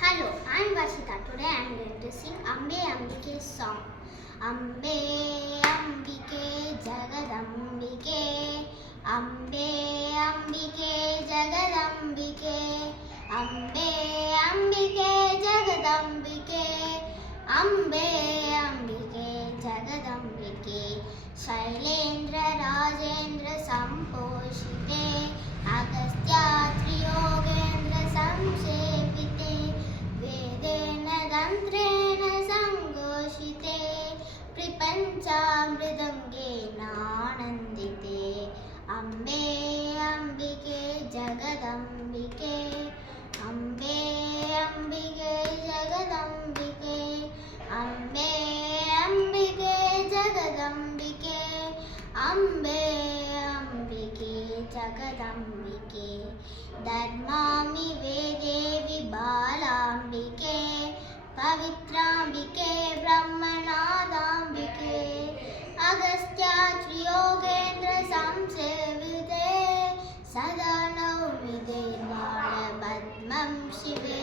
Hello, I'm Varshita. Today I'm going to sing Ambe Ambike song. Ambe Ambike Jagadambike, Ambe Ambike Jagadambike, Ambe Ambike Jagadambike, Ambe Ambike Jagadambike, Shailendra Rajendra Samposhite, Agastya Triyogendra Samsevite, वेदेन तन्त्रेण सङ्घोषिते, प्रपञ्चामृदङ्गेनानन्दिते, अम्बे अम्बिके जगदम्बिके, अम्बे अम्बिके जगदम्बिके, अम्बे अम्बिके जगदम्बिके, अम्बे अम्बिके जगदम्बिके, धर्मामि वेदे विबालाम्बिके, पवित्राम्बिके ब्रह्मनादाम्बिके, अगस्त्या त्रियोगेन्द्र संसेविते, सदा नौमि निर्वाणपद्मं शिवे।